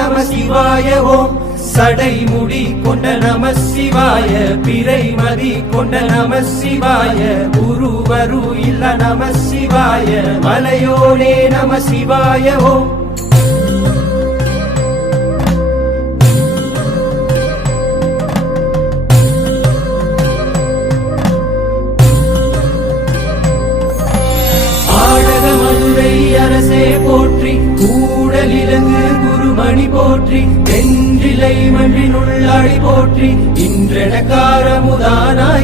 நம சிவாய ஓம். சடைமுடி கொண்ட நம சிவாய பிறைமதி கொண்ட நம சிவாய உருவரு இல்ல நம சிவாய மலையோனே நம சிவாய ஓம். குருமணி போற்றி தென்றிலை மண்ணினுள்ளாடி போற்றி இன்றெனக்கார முதானாய்